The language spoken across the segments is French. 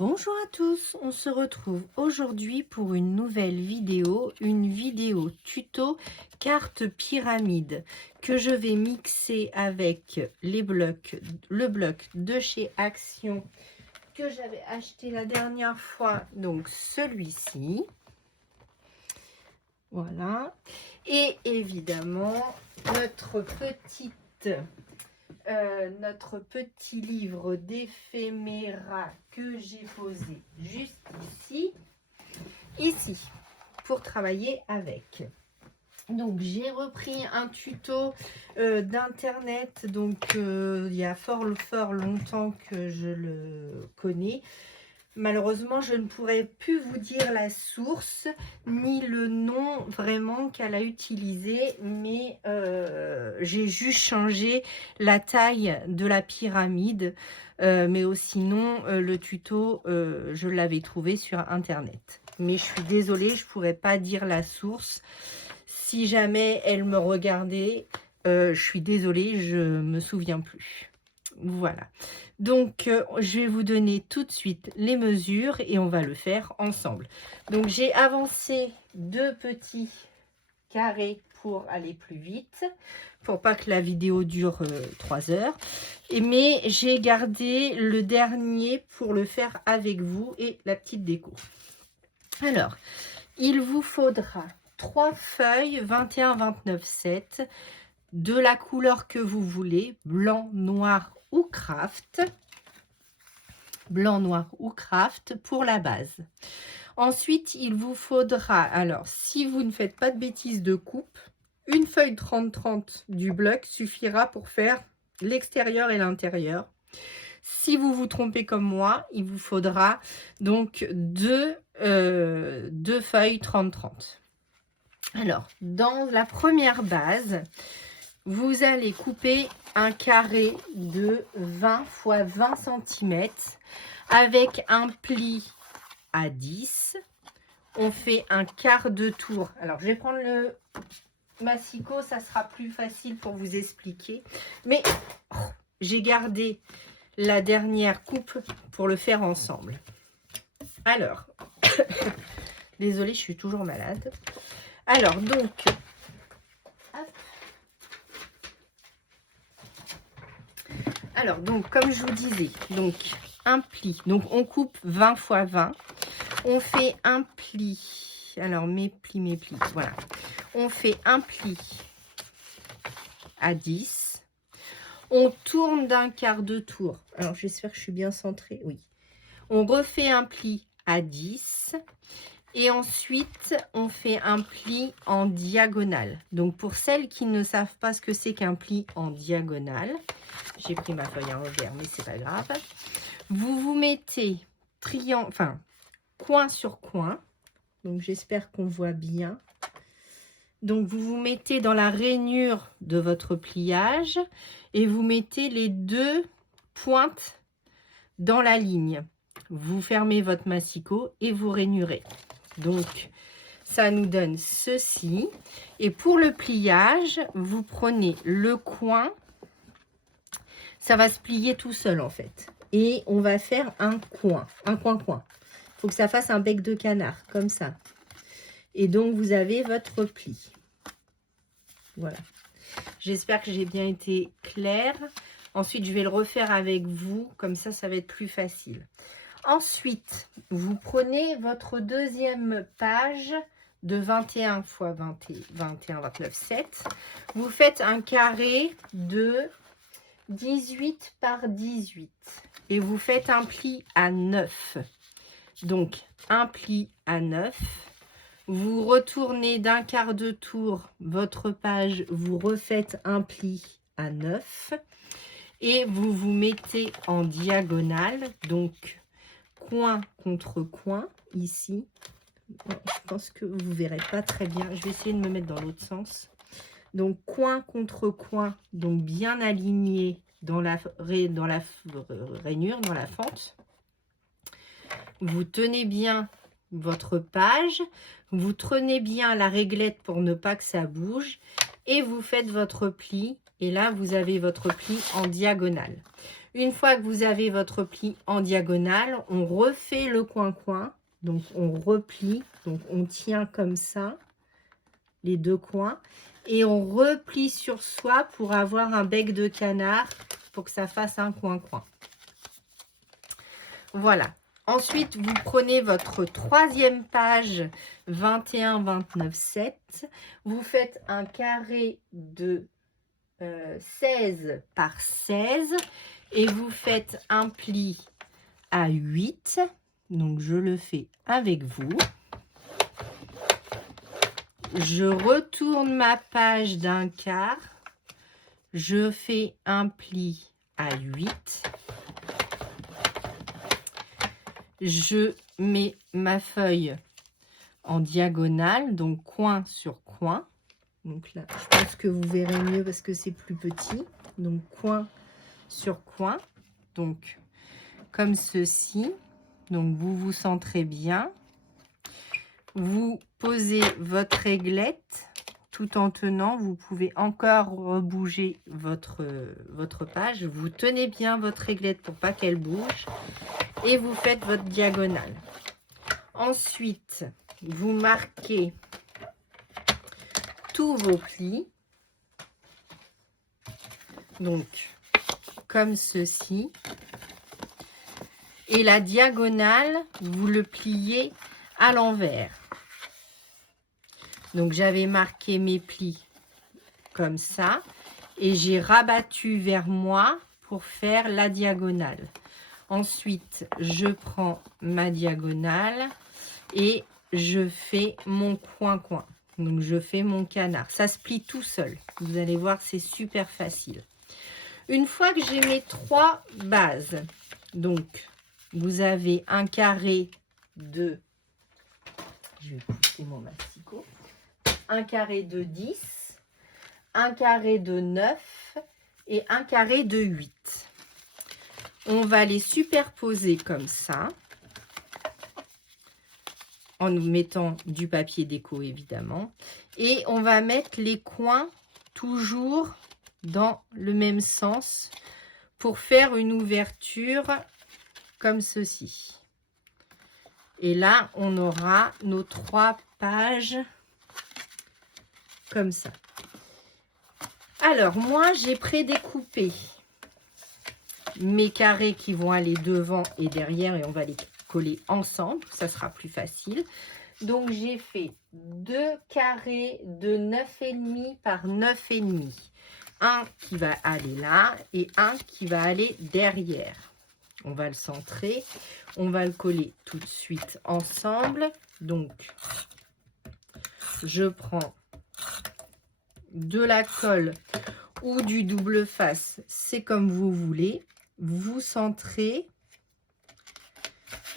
Bonjour à tous, on se retrouve aujourd'hui pour une nouvelle vidéo, une vidéo tuto carte pyramide que je vais mixer avec les blocs, le bloc de chez Action que j'avais acheté la dernière fois, donc celui-ci. Voilà. Et évidemment, notre petit livre d'éphéméra que j'ai posé juste ici, pour travailler avec. Donc j'ai repris un tuto d'internet, donc il y a fort longtemps que je le connais. Malheureusement, je ne pourrais plus vous dire la source ni le nom vraiment qu'elle a utilisé, mais j'ai juste changé la taille de la pyramide, mais sinon le tuto, je l'avais trouvé sur internet. Mais je suis désolée, je ne pourrais pas dire la source. Si jamais elle me regardait, je suis désolée, je ne me souviens plus. Voilà, donc je vais vous donner tout de suite les mesures et on va le faire ensemble. Donc j'ai avancé deux petits carrés pour aller plus vite, pour pas que la vidéo dure 3 heures. Mais j'ai gardé le dernier pour le faire avec vous et la petite déco. Alors, il vous faudra 3 feuilles 21, 29, 7 de la couleur que vous voulez, blanc, noir ou craft. Blanc, noir ou craft pour la base. Ensuite, il vous faudra, alors si vous ne faites pas de bêtises de coupe, une feuille 30-30 du bloc suffira pour faire l'extérieur et l'intérieur. Si vous vous trompez comme moi, il vous faudra donc deux feuilles 30-30. Alors, dans la première base, vous allez couper un carré de 20 x 20 cm avec un pli à 10. On fait un quart de tour. Alors, je vais prendre le massicot, ça sera plus facile pour vous expliquer. Mais j'ai gardé la dernière coupe pour le faire ensemble. Alors, désolée, je suis toujours malade. Alors, donc, comme je vous disais, donc un pli. Donc, on coupe 20 x 20. On fait un pli. Alors, mes plis, voilà. On fait un pli à 10. On tourne d'un quart de tour. Alors, j'espère que je suis bien centrée. Oui. On refait un pli à 10. Et ensuite, on fait un pli en diagonale. Donc, pour celles qui ne savent pas ce que c'est qu'un pli en diagonale, j'ai pris ma feuille à envers, mais c'est pas grave. Vous vous mettez coin sur coin. Donc, j'espère qu'on voit bien. Donc, vous vous mettez dans la rainure de votre pliage et vous mettez les deux pointes dans la ligne. Vous fermez votre massicot et vous rainurez. Donc, ça nous donne ceci. Et pour le pliage, vous prenez le coin. Ça va se plier tout seul, en fait. Et on va faire un coin. Un coin-coin. Il faut que ça fasse un bec de canard, comme ça. Et donc, vous avez votre pli. Voilà. J'espère que j'ai bien été claire. Ensuite, je vais le refaire avec vous. Comme ça, ça va être plus facile. Ensuite, vous prenez votre deuxième page de 21 x 21, 29, 7. Vous faites un carré de 18 par 18 et vous faites un pli à 9. Donc, un pli à 9. Vous retournez d'un quart de tour votre page, vous refaites un pli à 9 et vous vous mettez en diagonale, donc coin contre coin ici. Je pense que vous verrez pas très bien. Je vais essayer de me mettre dans l'autre sens. Donc coin contre coin, donc bien aligné dans la rainure, dans la fente. Vous tenez bien votre page, vous tenez bien la réglette pour ne pas que ça bouge et vous faites votre pli. Et là, vous avez votre pli en diagonale. Une fois que vous avez votre pli en diagonale, on refait le coin-coin. Donc, on replie. Donc, on tient comme ça les deux coins. Et on replie sur soi pour avoir un bec de canard pour que ça fasse un coin-coin. Voilà. Ensuite, vous prenez votre troisième page 21-29-7. Vous faites un carré de 16 par 16 et vous faites un pli à 8. Donc, je le fais avec vous. Je retourne ma page d'un quart. Je fais un pli à 8. Je mets ma feuille en diagonale, donc coin sur coin. Donc là, je pense que vous verrez mieux parce que c'est plus petit. Donc coin sur coin. Donc comme ceci. Donc vous vous centrez bien. Vous posez votre réglette tout en tenant. Vous pouvez encore rebouger votre page. Vous tenez bien votre réglette pour pas qu'elle bouge. Et vous faites votre diagonale. Ensuite, vous marquez tous vos plis. Donc, comme ceci. Et la diagonale, vous le pliez à l'envers. Donc, j'avais marqué mes plis comme ça. Et j'ai rabattu vers moi pour faire la diagonale. Ensuite, je prends ma diagonale et je fais mon coin-coin. Donc, je fais mon canard. Ça se plie tout seul. Vous allez voir, c'est super facile. Une fois que j'ai mes 3 bases, donc, vous avez un carré de... Je vais pousser mon masticot. Un carré de 10, un carré de 9 et un carré de 8. On va les superposer comme ça, en mettant du papier déco évidemment. Et on va mettre les coins toujours dans le même sens pour faire une ouverture comme ceci. Et là, on aura nos 3 pages comme ça. Alors, moi, j'ai prédécoupé mes carrés qui vont aller devant et derrière et on va les coller ensemble, ça sera plus facile. Donc j'ai fait 2 carrés de 9,5 par 9,5. Un qui va aller là et un qui va aller derrière. On va le centrer, on va le coller tout de suite ensemble. Donc je prends de la colle ou du double face, c'est comme vous voulez. Vous centrez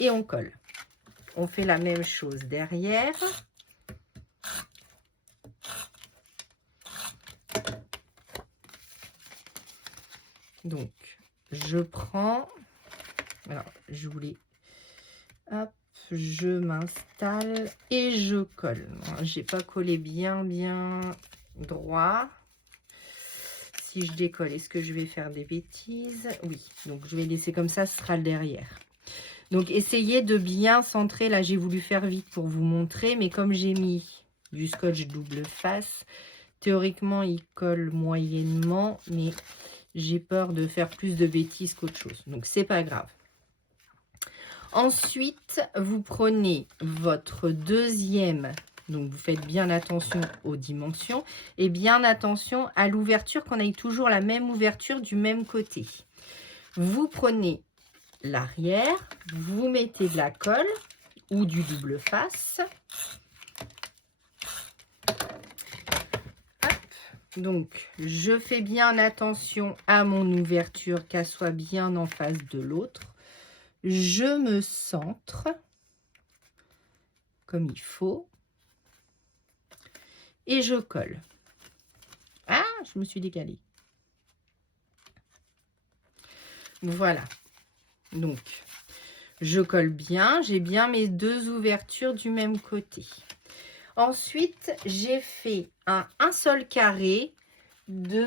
et on colle. On fait la même chose derrière. Donc, je prends... Alors, je voulais... Hop, je m'installe et je colle. J'ai pas collé bien droit. Si je décolle, est-ce que je vais faire des bêtises? Oui, donc je vais laisser comme ça, ce sera le derrière. Donc, essayez de bien centrer. Là, j'ai voulu faire vite pour vous montrer, mais comme j'ai mis du scotch double face, théoriquement, il colle moyennement, mais j'ai peur de faire plus de bêtises qu'autre chose. Donc, c'est pas grave. Ensuite, vous prenez votre deuxième... Donc, vous faites bien attention aux dimensions et bien attention à l'ouverture, qu'on ait toujours la même ouverture du même côté. Vous prenez l'arrière, vous mettez de la colle ou du double face. Hop. Donc, je fais bien attention à mon ouverture, qu'elle soit bien en face de l'autre. Je me centre comme il faut. Et je colle. Ah, je me suis décalée. Voilà. Donc, je colle bien. J'ai bien mes 2 ouvertures du même côté. Ensuite, j'ai fait un seul carré de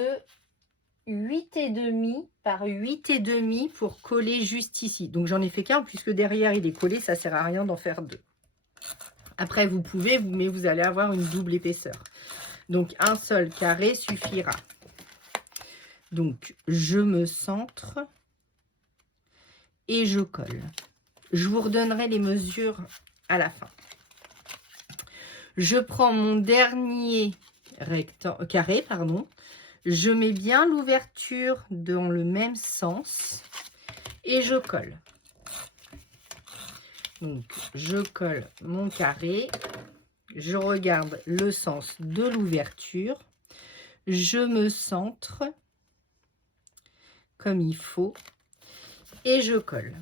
8,5 par 8,5 pour coller juste ici. Donc j'en ai fait qu'un puisque derrière il est collé, ça sert à rien d'en faire deux. Après vous pouvez, mais vous allez avoir une double épaisseur. Donc un seul carré suffira. Donc je me centre et je colle. Je vous redonnerai les mesures à la fin. Je prends mon dernier carré, pardon. Je mets bien l'ouverture dans le même sens et je colle. Donc, je colle mon carré. Je regarde le sens de l'ouverture. Je me centre comme il faut et je colle.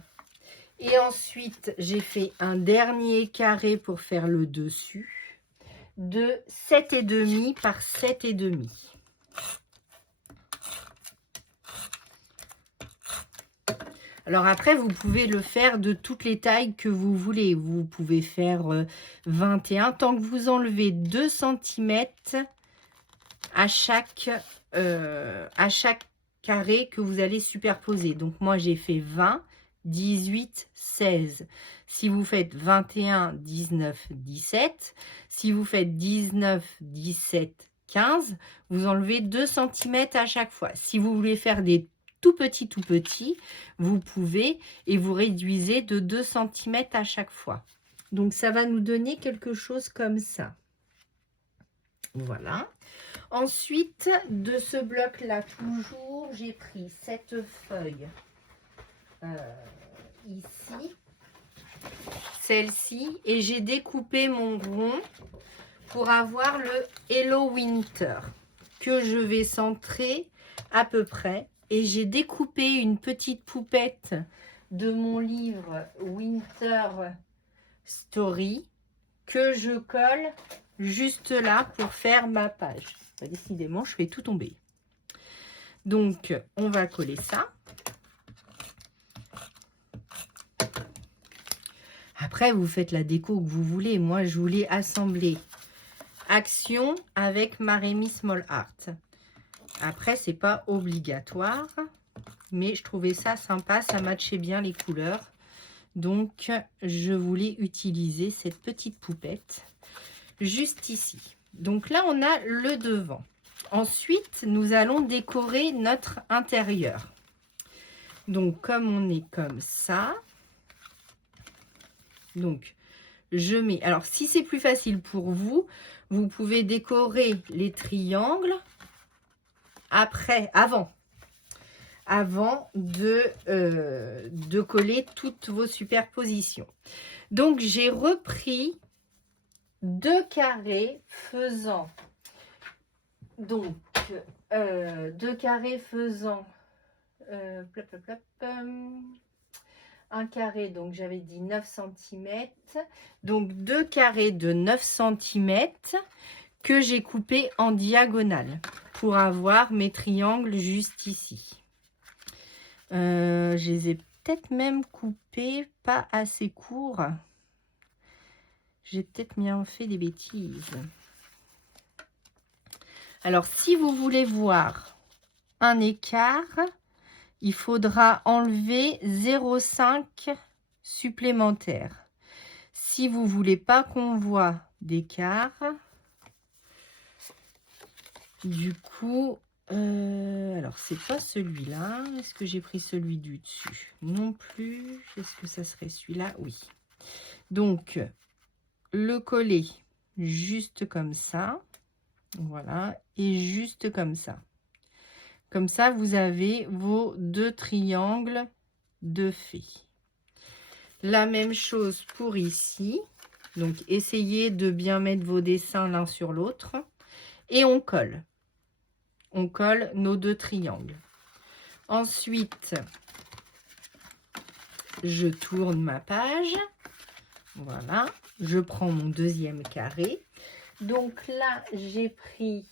Et ensuite, j'ai fait un dernier carré pour faire le dessus de 7,5 par 7,5. Alors après, vous pouvez le faire de toutes les tailles que vous voulez. Vous pouvez faire 21, tant que vous enlevez 2 cm à chaque carré que vous allez superposer. Donc moi, j'ai fait 20, 18, 16. Si vous faites 21, 19, 17, si vous faites 19, 17, 15, vous enlevez 2 cm à chaque fois. Si vous voulez faire des tout petit, vous pouvez et vous réduisez de 2 cm à chaque fois. Donc ça va nous donner quelque chose comme ça. Voilà. Ensuite, de ce bloc là toujours, j'ai pris cette feuille ici, celle-ci, et j'ai découpé mon rond pour avoir le Hello Winter que je vais centrer à peu près. Et j'ai découpé une petite poupette de mon livre Winter Story que je colle juste là pour faire ma page. Décidément, je fais tout tomber. Donc, on va coller ça. Après, vous faites la déco que vous voulez. Moi, je voulais assembler Action avec Maremy Small Art. Après, c'est pas obligatoire, mais je trouvais ça sympa, ça matchait bien les couleurs. Donc, je voulais utiliser cette petite poupette juste ici. Donc là, on a le devant. Ensuite, nous allons décorer notre intérieur. Donc, comme on est comme ça, donc je mets... Alors, si c'est plus facile pour vous, vous pouvez décorer les triangles avant de coller toutes vos superpositions. Donc, j'ai repris 2 carrés faisant un carré, donc j'avais dit 9 cm, donc 2 carrés de 9 cm que j'ai coupé en diagonale pour avoir mes triangles juste ici. Je les ai peut-être même coupés pas assez courts. J'ai peut-être bien fait des bêtises. Alors, si vous voulez voir un écart, il faudra enlever 0,5 supplémentaire. Si vous voulez pas qu'on voit d'écart, du coup, alors c'est pas celui-là. Est-ce que j'ai pris celui du dessus? Non plus. Est-ce que ça serait celui-là? Oui. Donc, le coller juste comme ça. Voilà. Et juste comme ça. Comme ça, vous avez vos 2 triangles de fées. La même chose pour ici. Donc, essayez de bien mettre vos dessins l'un sur l'autre. Et on colle. On colle nos 2 triangles. Ensuite, je tourne ma page. Voilà. Je prends mon deuxième carré. Donc là, j'ai pris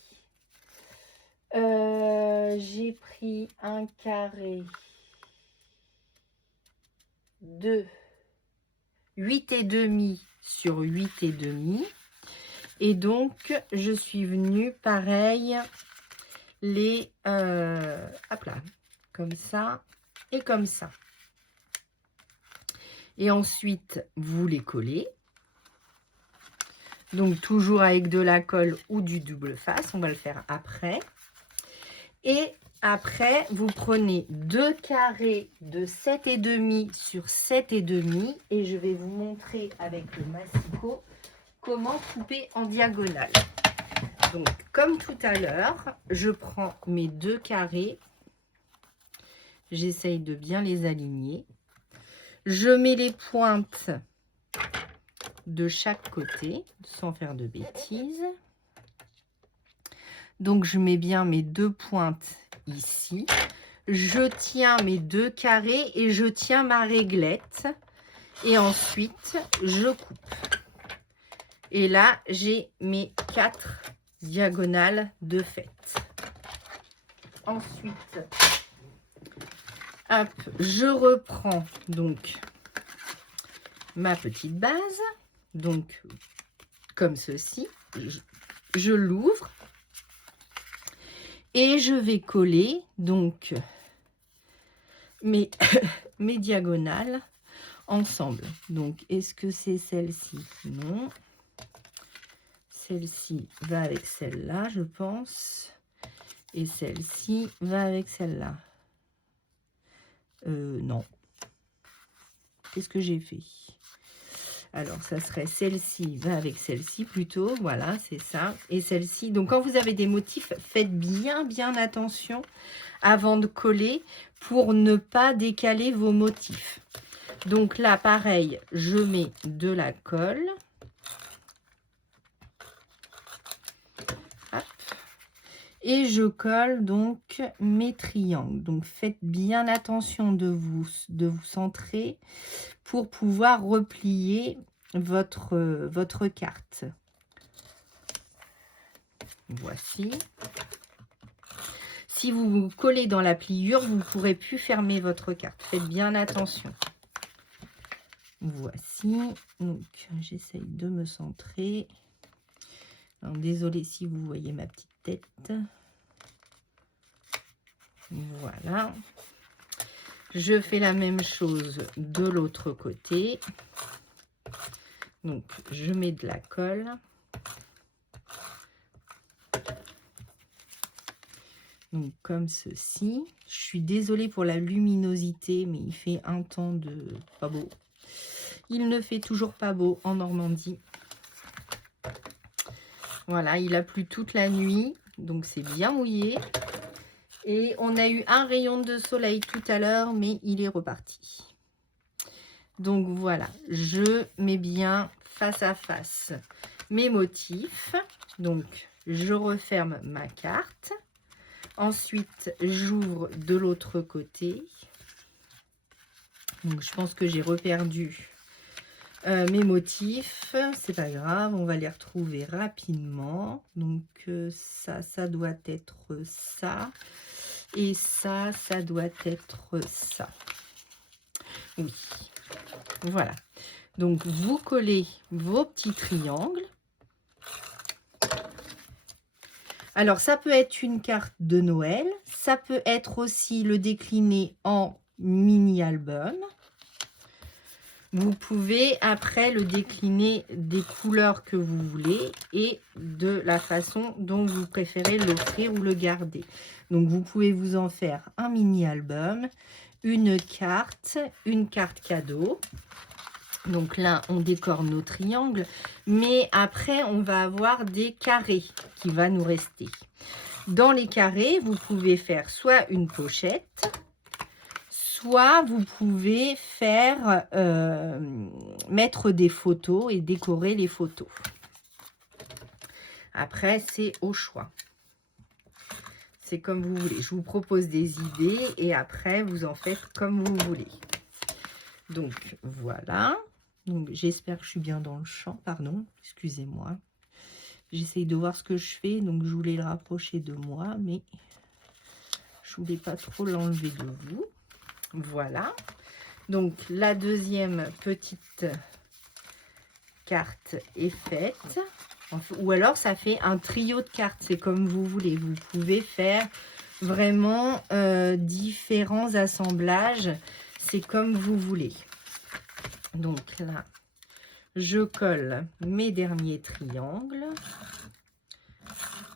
un carré de 8,5 sur 8,5. Et donc, je suis venue pareil les... hop là, comme ça et comme ça. Et ensuite, vous les collez. Donc, toujours avec de la colle ou du double face. On va le faire après. Et après, vous prenez 2 carrés de 7,5 sur 7,5. Et je vais vous montrer avec le massicot comment couper en diagonale. Donc, comme tout à l'heure, je prends mes 2 carrés. J'essaye de bien les aligner. Je mets les pointes de chaque côté, sans faire de bêtises. Donc, je mets bien mes 2 pointes ici. Je tiens mes 2 carrés et je tiens ma réglette. Et ensuite, je coupe. Et là, j'ai mes 4 diagonales de fait. Ensuite, hop, je reprends donc ma petite base. Donc, comme ceci, je l'ouvre et je vais coller donc mes, mes diagonales ensemble. Donc, est-ce que c'est celle-ci? Non. Celle-ci va avec celle-là, je pense. Et celle-ci va avec celle-là. Non. Qu'est-ce que j'ai fait? Alors, ça serait celle-ci va avec celle-ci plutôt. Voilà, c'est ça. Et celle-ci. Donc, quand vous avez des motifs, faites bien attention avant de coller pour ne pas décaler vos motifs. Donc là, pareil, je mets de la colle. Hop. Et je colle donc mes triangles. Donc, faites bien attention de vous centrer pour pouvoir replier votre carte. Voici. Si vous vous collez dans la pliure, vous ne pourrez plus fermer votre carte. Faites bien attention. Voici. Donc, j'essaye de me centrer. Désolée si vous voyez ma petite tête. Voilà. Je fais la même chose de l'autre côté. Donc, je mets de la colle. Donc, comme ceci. Je suis désolée pour la luminosité, mais il fait un temps de pas beau. Il ne fait toujours pas beau en Normandie. Voilà, il a plu toute la nuit, donc c'est bien mouillé. Et on a eu un rayon de soleil tout à l'heure, mais il est reparti. Donc voilà, je mets bien face à face mes motifs. Donc, je referme ma carte. Ensuite, j'ouvre de l'autre côté. Donc, je pense que j'ai reperdu mes motifs. C'est pas grave, on va les retrouver rapidement. Donc, ça doit être ça. Et ça doit être ça. Oui. Voilà. Donc, vous collez vos petits triangles. Alors, ça peut être une carte de Noël. Ça peut être aussi le décliner en mini-album. Vous pouvez après le décliner des couleurs que vous voulez et de la façon dont vous préférez l'offrir ou le garder. Donc, vous pouvez vous en faire un mini-album, une carte cadeau. Donc là, on décore nos triangles, mais après, on va avoir des carrés qui va nous rester. Dans les carrés, vous pouvez faire soit une pochette, soit vous pouvez faire mettre des photos et décorer les photos. Après, c'est au choix. C'est comme vous voulez. Je vous propose des idées et après, vous en faites comme vous voulez. Donc, voilà. Donc, j'espère que je suis bien dans le champ. Pardon, excusez-moi. J'essaye de voir ce que je fais. Donc, je voulais le rapprocher de moi, mais je voulais pas trop l'enlever de vous. Voilà. Donc, la deuxième petite carte est faite. Ou alors, ça fait un trio de cartes. C'est comme vous voulez. Vous pouvez faire vraiment différents assemblages. C'est comme vous voulez. Donc là, je colle mes derniers triangles.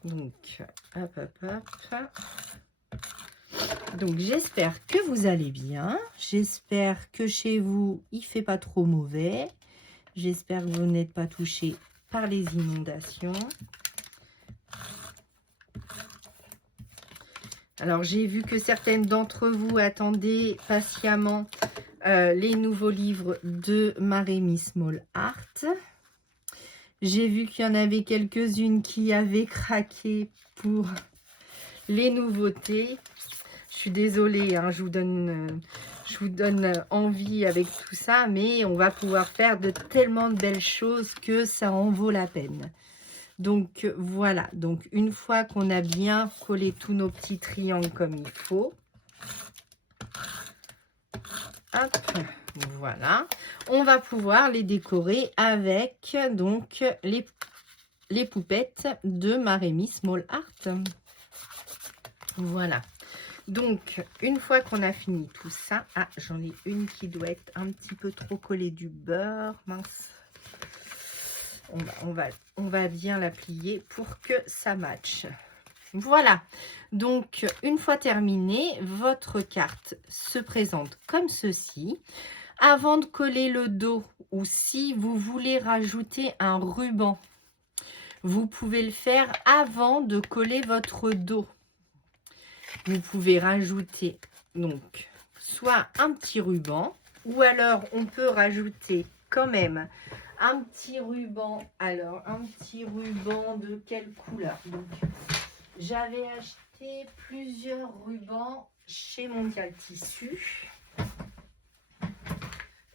Donc, hop, hop, hop. Donc, j'espère que vous allez bien. J'espère que chez vous, il ne fait pas trop mauvais. J'espère que vous n'êtes pas touchés par les inondations. Alors, j'ai vu que certaines d'entre vous attendaient patiemment les nouveaux livres de Marémy Small Art. J'ai vu qu'il y en avait quelques-unes qui avaient craqué pour les nouveautés. Je suis désolée, hein, je vous donne envie avec tout ça, mais on va pouvoir faire de tellement de belles choses que ça en vaut la peine. Donc voilà, donc une fois qu'on a bien collé tous nos petits triangles comme il faut, hop, voilà, on va pouvoir les décorer avec donc les poupettes de Marémy Small Art. Voilà. Donc, une fois qu'on a fini tout ça... Ah, j'en ai une qui doit être un petit peu trop collée du beurre. Mince. On va bien la plier pour que ça matche. Voilà. Donc, une fois terminé, votre carte se présente comme ceci. Avant de coller le dos, ou si vous voulez rajouter un ruban, vous pouvez le faire avant de coller votre dos. Vous pouvez rajouter donc soit un petit ruban, ou alors on peut rajouter quand même un petit ruban. Alors, un petit ruban de quelle couleur? Donc, j'avais acheté plusieurs rubans chez Mondial Tissu.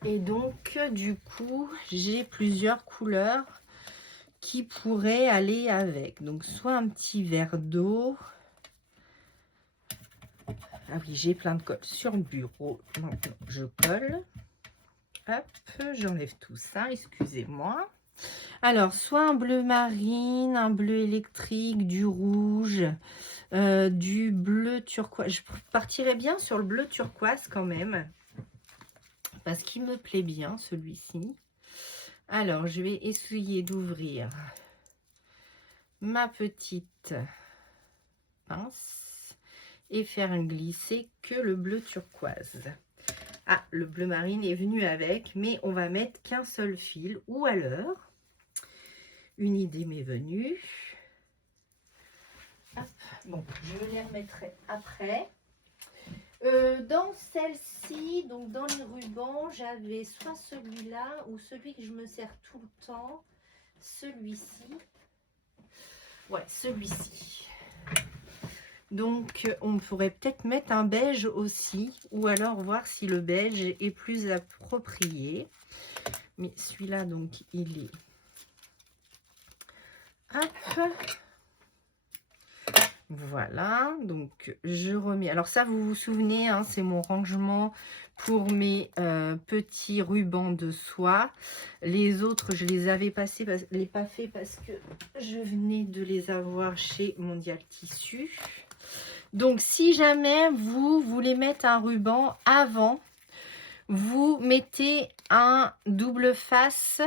Et donc, du coup, j'ai plusieurs couleurs qui pourraient aller avec. Donc, soit un petit verre d'eau. Ah oui, j'ai plein de colle sur le bureau. Maintenant, je colle. Hop, j'enlève tout ça, excusez-moi. Alors, soit un bleu marine, un bleu électrique, du rouge, du bleu turquoise. Je partirais bien sur le bleu turquoise quand même, parce qu'il me plaît bien, celui-ci. Alors, je vais essayer d'ouvrir ma petite pince et faire glisser que le bleu turquoise. Ah, le bleu marine est venu avec, mais on va mettre qu'un seul fil. Ou alors, une idée m'est venue. Hop, bon, je les remettrai après. Dans celle-ci, donc dans les rubans, j'avais soit celui-là ou celui que je me sers tout le temps. Celui-ci. Ouais, celui-ci. Donc, on pourrait peut-être mettre un beige aussi, ou alors voir si le beige est plus approprié. Mais celui-là, donc, il est... Hop. Voilà, donc je remets... Alors ça, vous vous souvenez, hein, c'est mon rangement pour mes petits rubans de soie. Les autres, je les avais pas fait parce que je venais de les avoir chez Mondial Tissu. Donc, si jamais vous voulez mettre un ruban avant, vous mettez un double face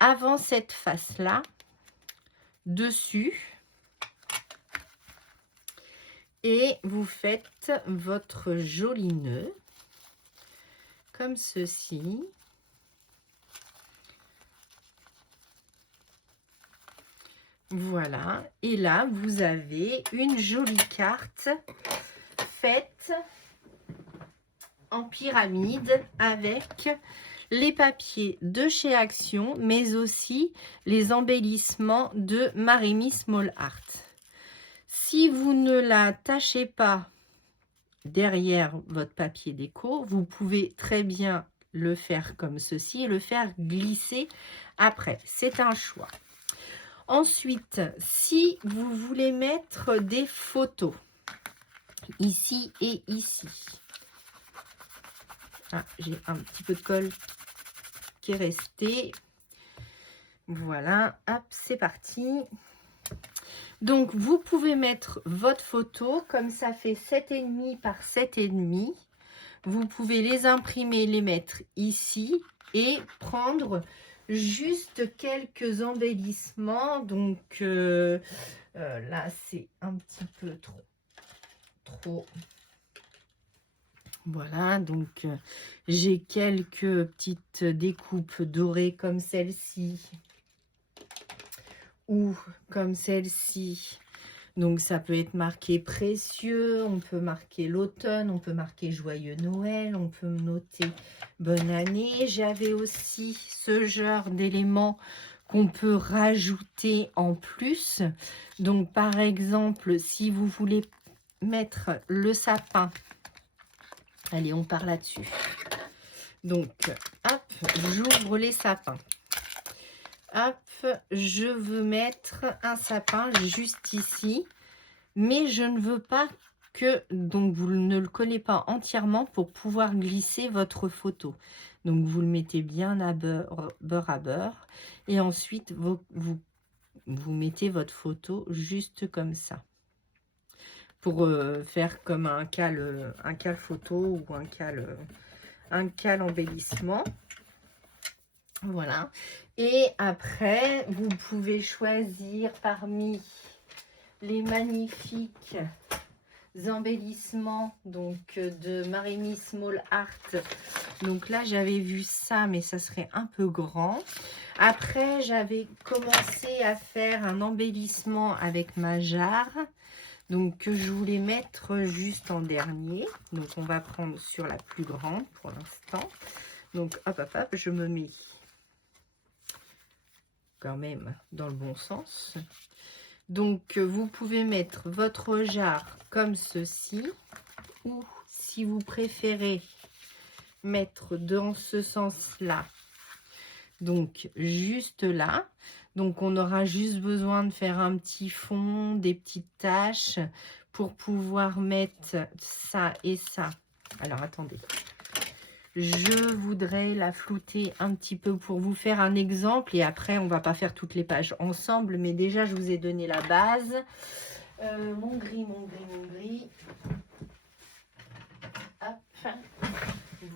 avant cette face-là, dessus. Et vous faites votre joli nœud, comme ceci. Voilà, et là vous avez une jolie carte faite en pyramide avec les papiers de chez Action, mais aussi les embellissements de Marémy Small Art. Si vous ne la tachez pas derrière votre papier déco, vous pouvez très bien le faire comme ceci et le faire glisser après. C'est un choix. Ensuite, si vous voulez mettre des photos, ici et ici. Ah, j'ai un petit peu de colle qui est resté. Voilà, hop, c'est parti. Donc, vous pouvez mettre votre photo, comme ça fait 7,5 par 7,5. Vous pouvez les imprimer, les mettre ici et prendre juste quelques embellissements. Donc, là, c'est un petit peu trop. Voilà, donc j'ai quelques petites découpes dorées comme celle-ci ou comme celle-ci. Donc ça peut être marqué précieux, on peut marquer l'automne, on peut marquer joyeux Noël, on peut noter bonne année. J'avais aussi ce genre d'éléments qu'on peut rajouter en plus. Donc par exemple, si vous voulez mettre le sapin, allez, on part là-dessus. Donc, hop, j'ouvre les sapins. Hop, je veux mettre un sapin juste ici. Mais je ne veux pas que, donc vous ne le collez pas entièrement pour pouvoir glisser votre photo. Donc vous le mettez bien à beurre à beurre. Et ensuite, vous mettez votre photo juste comme ça. Pour faire comme un cale photo ou un cale embellissement. Voilà. Et après, vous pouvez choisir parmi les magnifiques embellissements donc de Marimi Small Art. Donc là, j'avais vu ça, mais ça serait un peu grand. Après, j'avais commencé à faire un embellissement avec ma jarre. Donc, que je voulais mettre juste en dernier. Donc, on va prendre sur la plus grande pour l'instant. Donc, hop, hop, hop, je me mets quand même dans le bon sens. Donc, vous pouvez mettre votre jarre comme ceci. Ou, si vous préférez, mettre dans ce sens-là. Donc, juste là. Donc, on aura juste besoin de faire un petit fond, des petites taches pour pouvoir mettre ça et ça. Alors, attendez. Je voudrais la flouter un petit peu pour vous faire un exemple. Et après, on ne va pas faire toutes les pages ensemble. Mais déjà, je vous ai donné la base. Mon gris. Hop.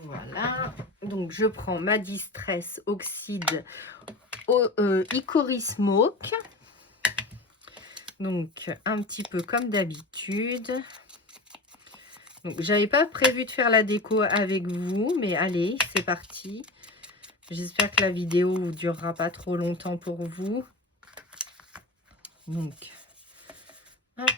Voilà. Donc, je prends ma Distress Oxyde Hickory Smoke. Donc, un petit peu comme d'habitude. Donc, j'avais pas prévu de faire la déco avec vous, mais allez, c'est parti. J'espère que la vidéo ne durera pas trop longtemps pour vous. Donc, hop.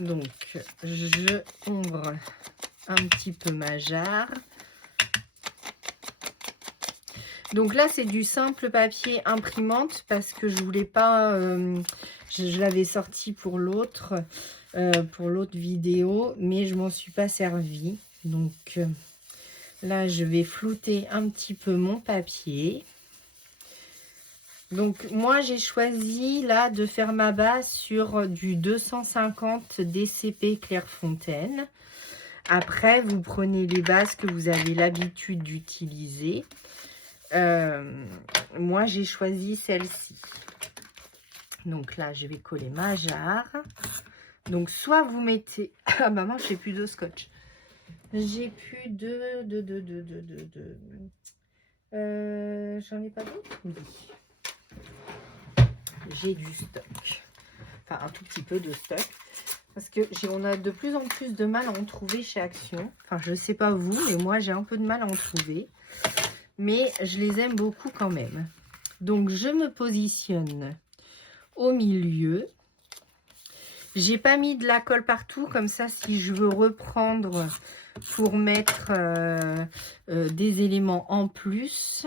Donc, je ouvre un petit peu ma jarre. Donc là, c'est du simple papier imprimante parce que je voulais pas... je l'avais sorti pour l'autre vidéo, mais je m'en suis pas servi. Donc là, je vais flouter un petit peu mon papier. Donc moi, j'ai choisi là de faire ma base sur du 250 DCP Clairefontaine. Après, vous prenez les bases que vous avez l'habitude d'utiliser. Moi, j'ai choisi celle-ci. Donc là, je vais coller ma jarre. Donc, soit vous mettez... Ah, maman, j'ai plus de scotch. J'ai plus j'en ai pas d'autres? Oui. J'ai du stock. Enfin, un tout petit peu de stock. Parce que on a de plus en plus de mal à en trouver chez Action. Enfin, je sais pas vous, mais moi, j'ai un peu de mal à en trouver. Mais je les aime beaucoup quand même. Donc, je me positionne au milieu. J'ai pas mis de la colle partout. Comme ça, si je veux reprendre pour mettre des éléments en plus.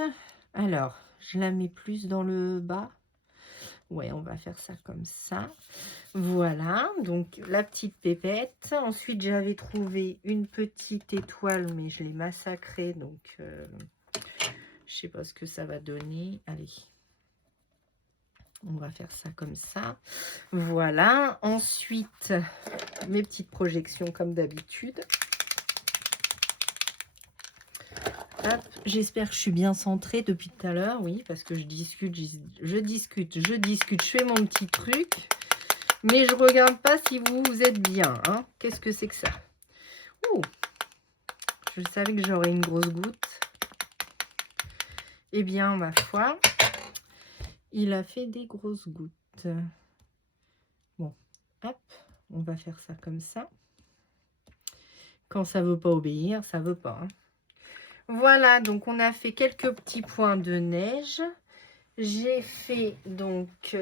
Alors, je la mets plus dans le bas. Ouais, on va faire ça comme ça. Voilà, donc la petite pépette. Ensuite, j'avais trouvé une petite étoile, mais je l'ai massacrée. Donc, je sais pas ce que ça va donner. Allez. On va faire ça comme ça. Voilà. Ensuite, mes petites projections comme d'habitude. Hop, j'espère que je suis bien centrée depuis tout à l'heure, oui, parce que je discute, je fais mon petit truc, mais je regarde pas si vous êtes bien, hein. Qu'est-ce que c'est que ça? Ouh, je savais que j'aurais une grosse goutte. Eh bien, ma foi, il a fait des grosses gouttes. Bon, hop, on va faire ça comme ça. Quand ça veut pas obéir, ça veut pas, hein. Voilà, donc on a fait quelques petits points de neige. J'ai fait donc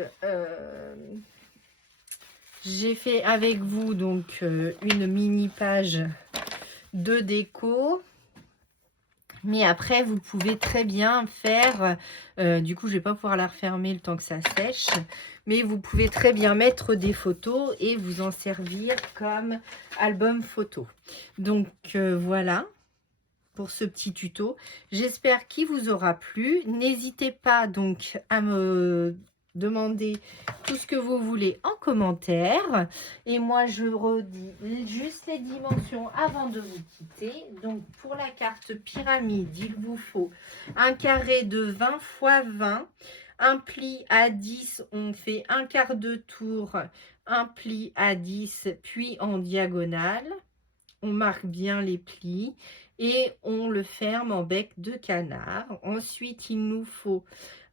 j'ai fait avec vous donc une mini page de déco. Mais après, vous pouvez très bien faire, du coup, je vais pas pouvoir la refermer le temps que ça sèche, mais vous pouvez très bien mettre des photos et vous en servir comme album photo. Donc, voilà pour ce petit tuto. J'espère qu'il vous aura plu. N'hésitez pas donc à me demander tout ce que vous voulez en commentaire. Et moi, je redis juste les dimensions avant de vous quitter. Donc, pour la carte pyramide, il vous faut un carré de 20 x 20. Un pli à 10, on fait un quart de tour, un pli à 10, puis en diagonale. On marque bien les plis et on le ferme en bec de canard. Ensuite, il nous faut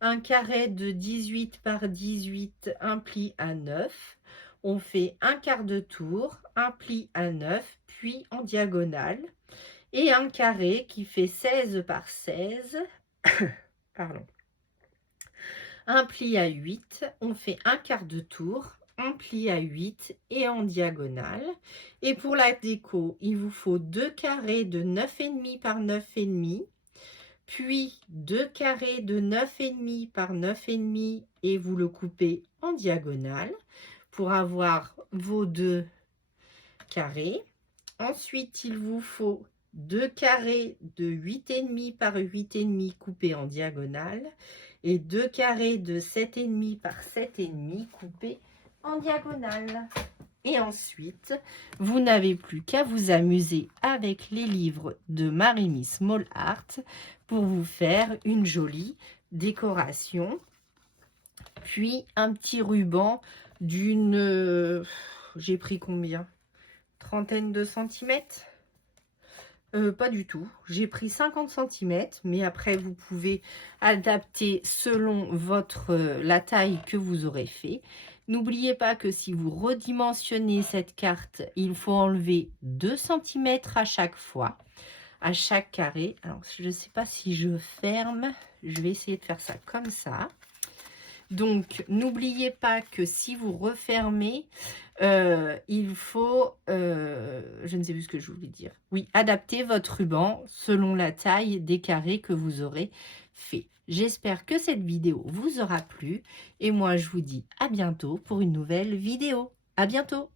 un carré de 18 par 18, un pli à 9. On fait un quart de tour, un pli à 9, puis en diagonale. Et un carré qui fait 16 par 16. Pardon. Un pli à 8, on fait un quart de tour, un pli à 8 et en diagonale. Et pour la déco, il vous faut 2 carrés de 9,5 par 9,5, puis 2 carrés de 9,5 par 9,5 et vous le coupez en diagonale pour avoir vos 2 carrés. Ensuite, il vous faut 2 carrés de 8,5 par 8,5 coupés en diagonale et 2 carrés de 7,5 par 7,5 coupés en diagonale. Et ensuite, vous n'avez plus qu'à vous amuser avec les livres de Marimie Small Art pour vous faire une jolie décoration. Puis un petit ruban d'une... j'ai pris combien? Trentaine de centimètres? Pas du tout. J'ai pris 50 cm, mais après, vous pouvez adapter selon la taille que vous aurez fait. N'oubliez pas que si vous redimensionnez cette carte, il faut enlever 2 cm à chaque fois, à chaque carré. Alors, je ne sais pas si je ferme. Je vais essayer de faire ça comme ça. Donc, n'oubliez pas que si vous refermez, il faut, je ne sais plus ce que je voulais dire. Oui, adapter votre ruban selon la taille des carrés que vous aurez fait. J'espère que cette vidéo vous aura plu et moi je vous dis à bientôt pour une nouvelle vidéo. À bientôt!